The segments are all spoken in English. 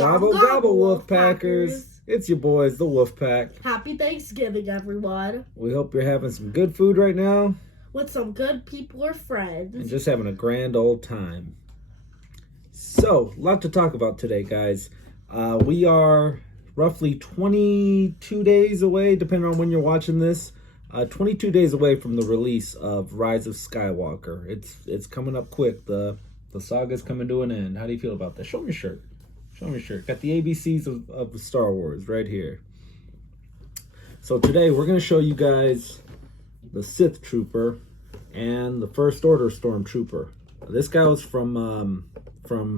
Gobble, gobble, Wolfpackers. It's your boys, the Wolfpack. Happy Thanksgiving, everyone. We hope you're having some good food right now. With some good people or friends. And just having a grand old time. So, a lot to talk about today, guys. We are roughly 22 days away, depending on when you're watching this. 22 days away from the release of Rise of Skywalker. It's coming up quick. The saga's coming to an end. How do you feel about that? Show me your shirt. Show me your shirt. Got the ABCs of Star Wars right here. So today we're going to show you guys the Sith Trooper and the First Order Stormtrooper. This guy was from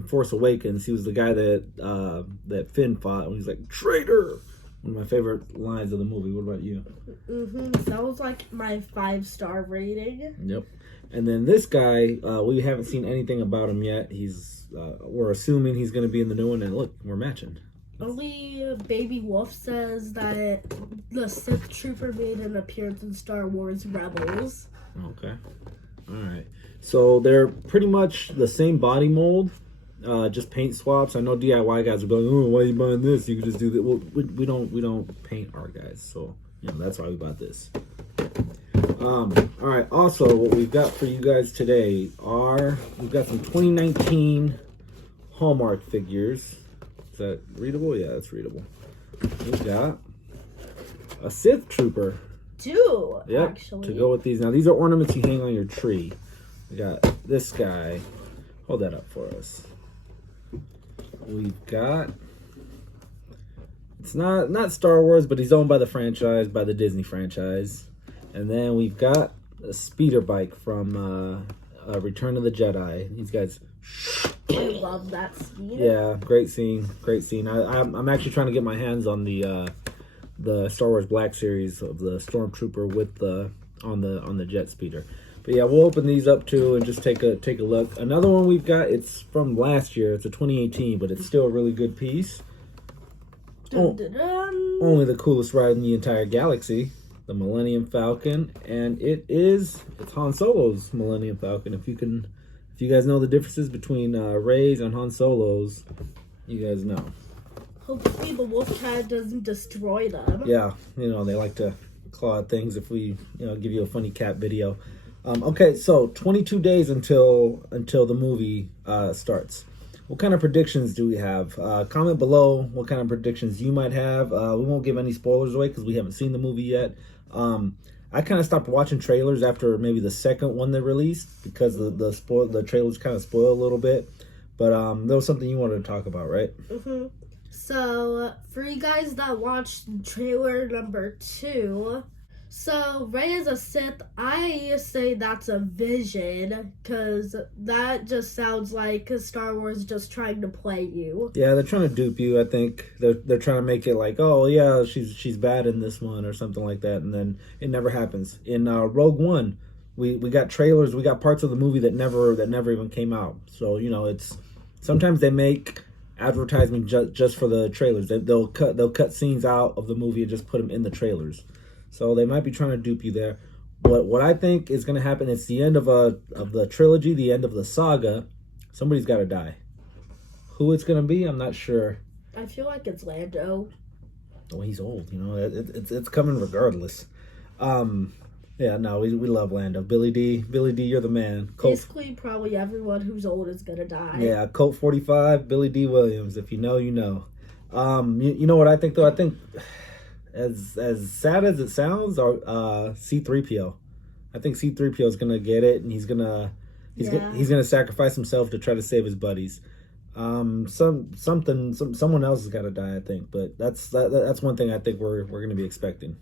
Force Awakens. He was the guy that Finn fought. And he's like, traitor! One of my favorite lines of the movie. What about you? That was like my 5-star rating. Yep. And then this guy, we haven't seen anything about him yet. We're assuming he's going to be in the new one. And look, we're matching. Only Baby Wolf says that the Sith Trooper made an appearance in Star Wars Rebels. Okay. All right. So they're pretty much the same body mold. Just paint swaps. I know DIY guys are going, oh, why are you buying this? You can just do that. Well, we don't paint our guys, so that's why we bought this. All right. Also, what we've got for you guys today we've got some 2019 Hallmark figures. Is that readable? Yeah, that's readable. We've got a Sith Trooper. Two, yep, actually. To go with these. Now, these are ornaments you hang on your tree. We got this guy. Hold that up for us. We've got, it's not Star Wars, but he's owned by the franchise, by the Disney franchise. And then we've got a speeder bike from Return of the Jedi. These guys. I love that scene. Yeah, great scene, great scene. I'm actually trying to get my hands on the Star Wars Black Series of the Stormtrooper with on the jet speeder. But yeah, we'll open these up too and just take a look. Another one we've got, it's from last year. It's a 2018, but it's still a really good piece. Only the coolest ride in the entire galaxy, the Millennium Falcon, and it's Han Solo's Millennium Falcon. If you guys know the differences between Rey's and Han Solo's, you guys know. Hopefully the Wolfpack doesn't destroy them. Yeah, they like to claw at things if we give you a funny cat video. Okay, so 22 days until the movie starts. What kind of predictions do we have? Comment below what kind of predictions you might have. We won't give any spoilers away because we haven't seen the movie yet. I kind of stopped watching trailers after maybe the second one they released because the trailers kind of spoil a little bit. But that was something you wanted to talk about, right? Mm-hmm. So, for you guys that watched trailer number 2, so Rey is a Sith. I say that's a vision, because that just sounds like Star Wars just trying to play you. Yeah, they're trying to dupe you, I think. They're trying to make it like, oh, yeah, she's bad in this one or something like that, and then it never happens. In Rogue One, we got trailers, we got parts of the movie that never even came out. So, it's sometimes they make advertisement just for the trailers. They'll cut scenes out of the movie and just put them in the trailers. So they might be trying to dupe you there. What I think is going to happen, it's the end of the trilogy, the end of the saga. Somebody's got to die. Who it's going to be, I'm not sure. I feel like it's Lando. Oh, he's old, it's coming regardless. Yeah, no, we love Lando. Billy D, you're the man. Basically, probably everyone who's old is going to die. Yeah, Colt 45, Billy D. Williams. If you know, you know. You know what I think, though? I think, as sad as it sounds, C-3PO. I think C-3PO is gonna get it, and he's gonna sacrifice himself to try to save his buddies. Someone else has got to die, I think. But that's one thing I think we're gonna be expecting.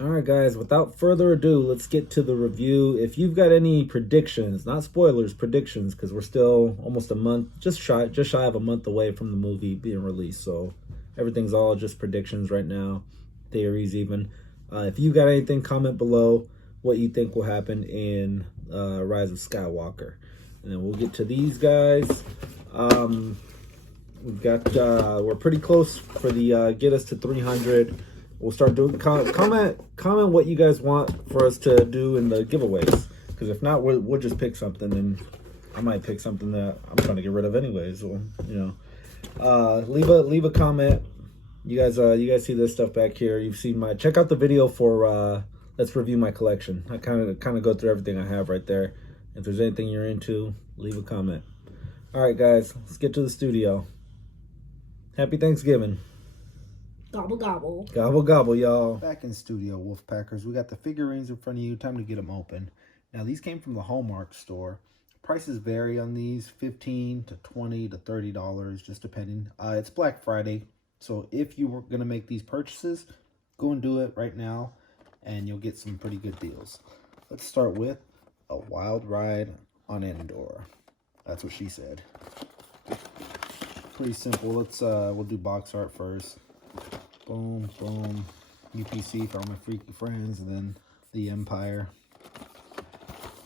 All right, guys. Without further ado, let's get to the review. If you've got any predictions, not spoilers, predictions, because we're still almost a month, just shy of a month away from the movie being released. So everything's all just predictions right now, theories even. If you got anything, comment below what you think will happen in Rise of Skywalker. And then we'll get to these guys. We've got, we're pretty close for the get us to 300. We'll start doing, comment what you guys want for us to do in the giveaways. Because if not, we'll just pick something and I might pick something that I'm trying to get rid of anyways. Well, you know, leave a comment. You guys see this stuff back here. You've seen my, check out the video for let's review my collection. I kind of go through everything I have right there. If there's anything you're into, leave a comment. All right, guys, let's get to the studio. Happy Thanksgiving. Gobble, gobble. Gobble, gobble, y'all. Back in studio, Wolfpackers. We got the figurines in front of you. Time to get them open. Now, these came from the Hallmark store. Prices vary on these, $15 to $20 to $30, just depending. It's Black Friday, so if you were going to make these purchases, go and do it right now, and you'll get some pretty good deals. Let's start with a Wild Ride on Endor. That's what she said. Pretty simple. Let's we'll do box art first. Boom, boom. UPC for all my freaky friends, and then the Empire.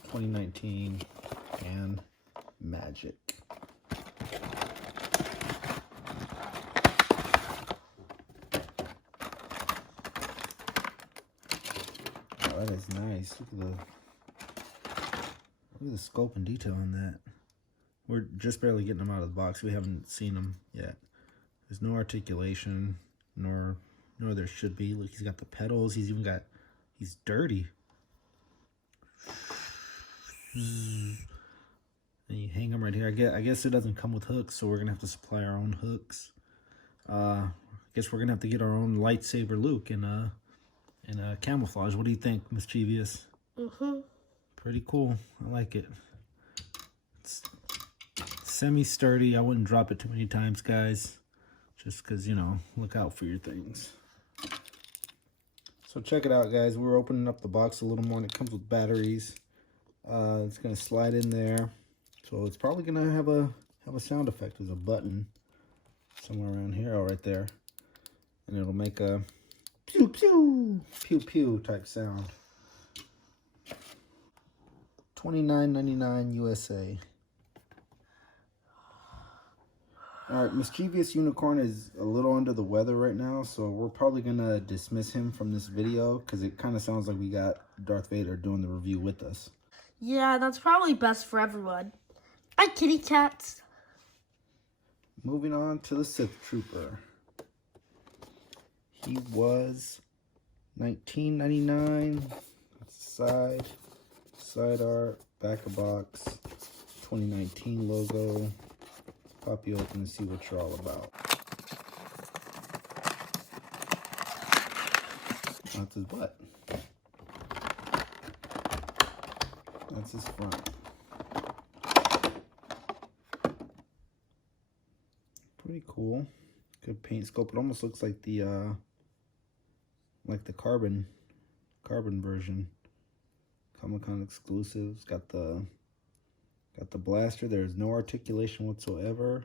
2019 and Magic. Oh, that is nice. Look at the scope and detail on that. We're just barely getting them out of the box. We haven't seen them yet. There's no articulation, nor there should be. Look, he's got the pedals. He's dirty. And you hang them right here. I guess it doesn't come with hooks, so we're gonna have to supply our own hooks. I guess we're gonna have to get our own lightsaber Luke in camouflage. What do you think, Mischievous? Pretty cool. I like it. It's semi-sturdy. I wouldn't drop it too many times, guys. Just because, you know, look out for your things. So check it out, guys. We're opening up the box a little more, and it comes with batteries. It's going to slide in there. So it's probably going to have a sound effect. There's a button somewhere around here. Oh, right there. And it'll make a pew, pew, pew, pew type sound. $29.99 USA. Alright, Mischievous Unicorn is a little under the weather right now, so we're probably going to dismiss him from this video because it kind of sounds like we got Darth Vader doing the review with us. Yeah, that's probably best for everyone. Bye, kitty cats. Moving on to the Sith Trooper. He was $19.99. Side art, back of box, 2019 logo. Pop you open and see what you're all about. That's his butt. That's his front. Pretty cool. Good paint scope. It almost looks like the carbon version. Comic-Con exclusives. Got the blaster. There's no articulation whatsoever.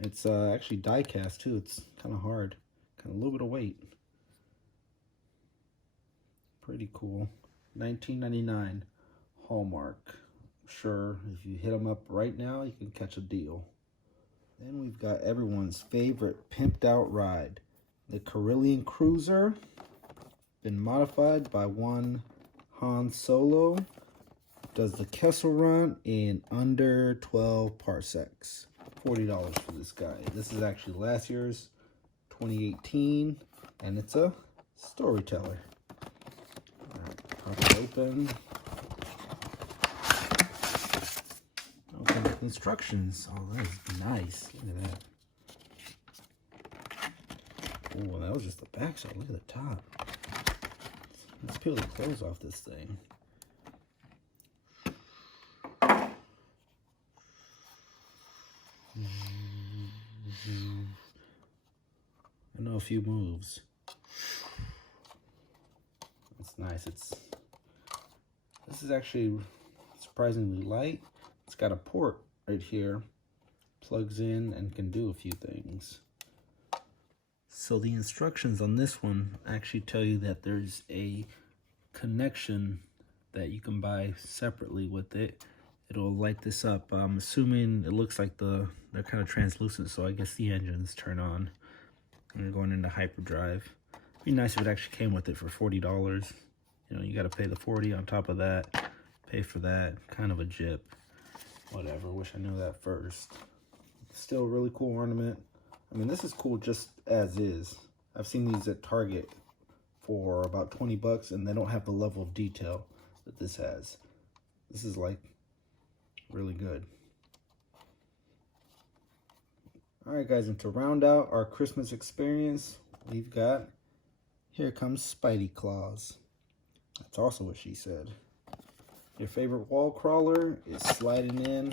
It's actually die cast too. It's kind of hard. Kind of a little bit of weight. Pretty cool. $19.99 Hallmark. Sure, if you hit them up right now, you can catch a deal. Then we've got everyone's favorite pimped out ride. The Carillion Cruiser. Been modified by one Han Solo. Does the Kessel Run in under 12 parsecs. $40 for this guy. This is actually last year's, 2018, and it's a storyteller. Alright, pop it open. Open with instructions. Oh, that is nice. Look at that. Oh, that was just the back side. Look at the top. Let's peel the clothes off this thing. I know a few moves. That's nice. This is actually surprisingly light. It's got a port right here. Plugs in and can do a few things. So the instructions on this one actually tell you that there's a connection that you can buy separately with it. It'll light this up. I'm assuming it looks like they're kind of translucent, so I guess the engines turn on. And you're going into hyperdrive. It'd be nice if it actually came with it for $40. You know, you got to pay the $40 on top of that. Pay for that. Kind of a jip. Whatever, wish I knew that first. Still a really cool ornament. I mean, this is cool just as is. I've seen these at Target for about 20 bucks, and they don't have the level of detail that this has. This is like really good. All right, guys, and to round out our Christmas experience, we've got, here comes Spidey Claus. That's also what she said. Your favorite wall crawler is sliding in.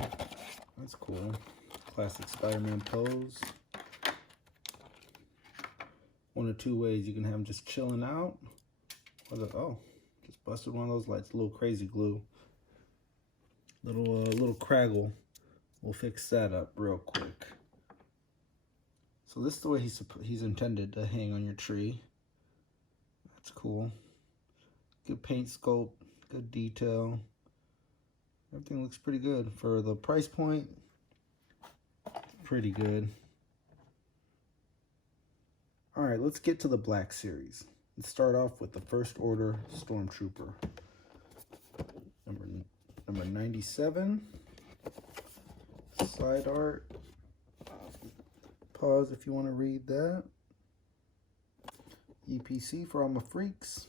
That's cool. Classic Spider-Man pose. One of two ways. You can have him just chilling out. Oh, just busted one of those lights. A little crazy glue. Little craggle. We'll fix that up real quick. So this is the way he's intended to hang on your tree. That's cool. Good paint sculpt. Good detail. Everything looks pretty good. For the price point, pretty good. Alright, let's get to the Black Series. Let's start off with the First Order Stormtrooper. Number 97. Side art. Pause if you want to read that. EPC for all my freaks.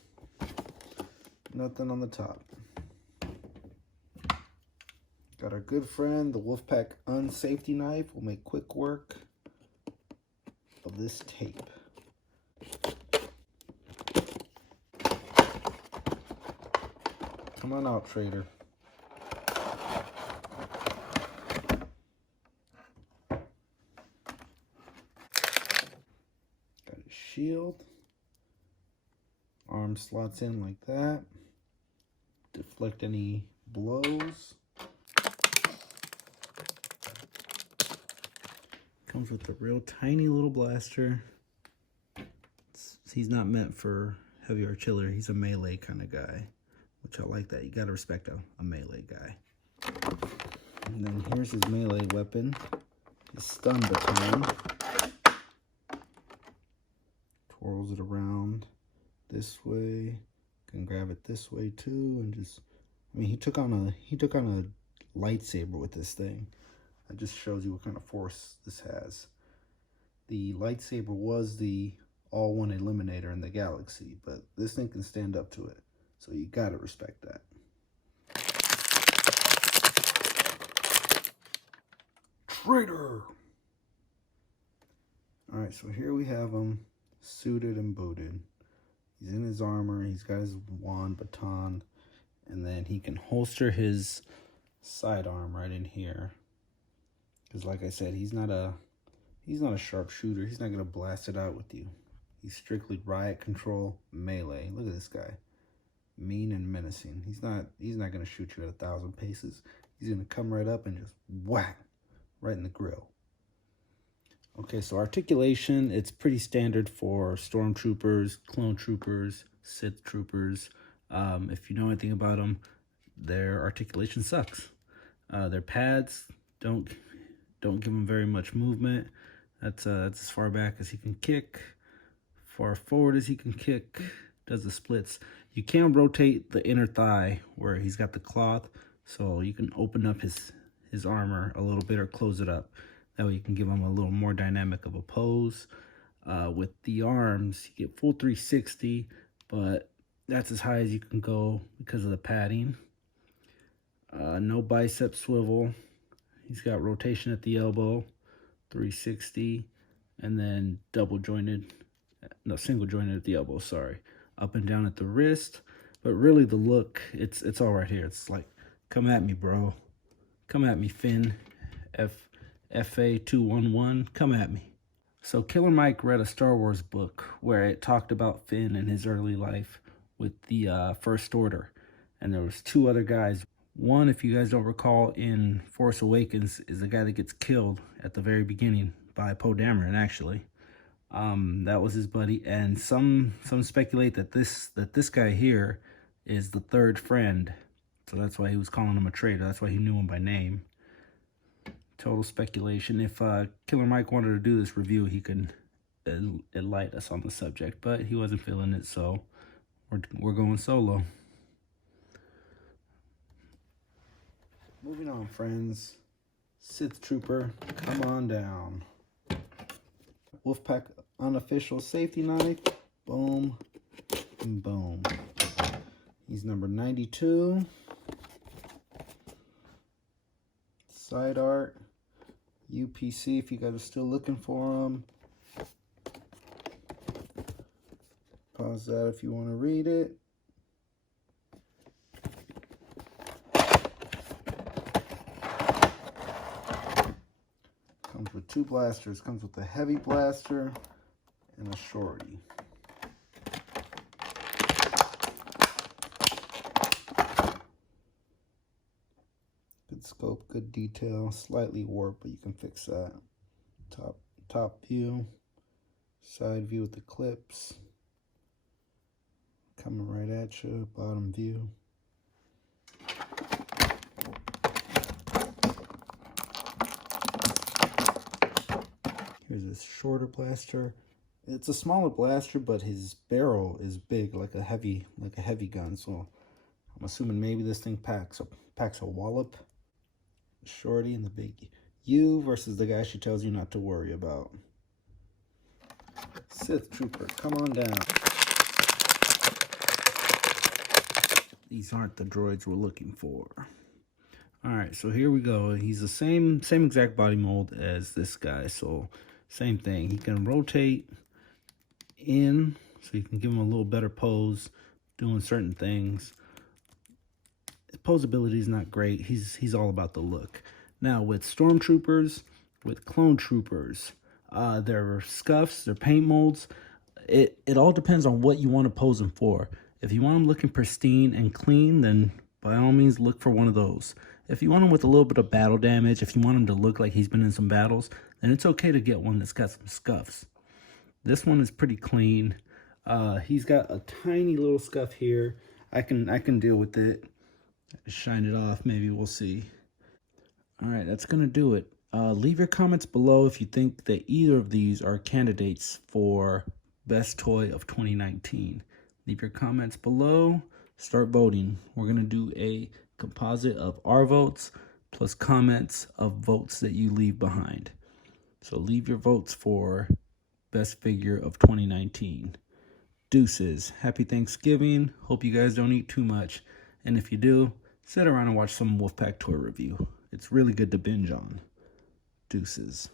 Nothing on the top. Got our good friend, the Wolfpack unsafety knife. We'll make quick work of this tape. Come on out, trader. Got his shield. Arm slots in like that. Deflect any blows. Comes with a real tiny little blaster. He's not meant for heavy artillery. He's a melee kind of guy, which I like that. You gotta respect a melee guy. And then here's his melee weapon, his stun baton. Twirls it around this way. Can grab it this way too, and just, I mean, he took on a lightsaber with this thing. That just shows you what kind of force this has. The lightsaber was the all-one eliminator in the galaxy, but this thing can stand up to it. So you gotta respect that. Traitor! Alright, so here we have him suited and booted. He's in his armor, he's got his wand, baton, and then he can holster his sidearm right in here. Because like I said, he's not a sharpshooter. He's not gonna blast it out with you. He's strictly riot control melee. Look at this guy. Mean and menacing. He's not gonna shoot you at 1,000 paces. He's gonna come right up and just whack right in the grill. Okay, so articulation, it's pretty standard for stormtroopers, clone troopers, Sith troopers. If you know anything about them, their articulation sucks. Their pads don't give them very much movement. That's as far back as he can kick, far forward as he can kick. Does the splits. You can rotate the inner thigh where he's got the cloth, so you can open up his armor a little bit or close it up. That way you can give him a little more dynamic of a pose. With the arms, you get full 360, but that's as high as you can go because of the padding. No bicep swivel. He's got rotation at the elbow, 360, and then single jointed at the elbow, sorry. Up and down at the wrist. But really the look, it's all right here. It's like, come at me, bro. Come at me, Finn. FA211, come at me. So Killer Mike read a Star Wars book where it talked about Finn and his early life with the First Order. And there was two other guys. One, if you guys don't recall, in Force Awakens, is the guy that gets killed at the very beginning by Poe Dameron, actually. That was his buddy. And some speculate that this guy here is the third friend. So that's why he was calling him a traitor. That's why he knew him by name. Total speculation. If Killer Mike wanted to do this review, he could enlighten us on the subject, but he wasn't feeling it, so we're going solo. Moving on, friends. Sith Trooper, come on down. Wolfpack unofficial safety knife. Boom and boom. He's number 92. Side art. UPC if you guys are still looking for him. Pause that if you want to read it. Comes with two blasters. Comes with a heavy blaster and a shorty. Good scope, good detail. Slightly warped, but you can fix that. Top view. Side view with the clips. Coming right at you. Bottom view. Here's a shorter blaster. It's a smaller blaster, but his barrel is big, like a heavy gun. So I'm assuming maybe this thing packs a wallop. Shorty and the big U versus the guy she tells you not to worry about. Sith Trooper, come on down. These aren't the droids we're looking for. Alright, so here we go. He's the same exact body mold as this guy, so same thing. He can rotate in, so you can give him a little better pose, doing certain things. His posability is not great. He's all about the look. Now, with stormtroopers, with clone troopers, their scuffs, their paint molds, it all depends on what you want to pose them for. If you want them looking pristine and clean, then by all means look for one of those. If you want him with a little bit of battle damage, if you want him to look like he's been in some battles, then it's okay to get one that's got some scuffs. This one is pretty clean. He's got a tiny little scuff here. I can deal with it. Shine it off, maybe we'll see. All right, that's gonna do it. Leave your comments below if you think that either of these are candidates for best toy of 2019. Leave your comments below. Start voting. We're gonna do a composite of our votes plus comments of votes that you leave behind. So leave your votes for best figure of 2019. Deuces. Happy Thanksgiving. Hope you guys don't eat too much. And if you do, sit around and watch some Wolfpack toy review. It's really good to binge on. Deuces.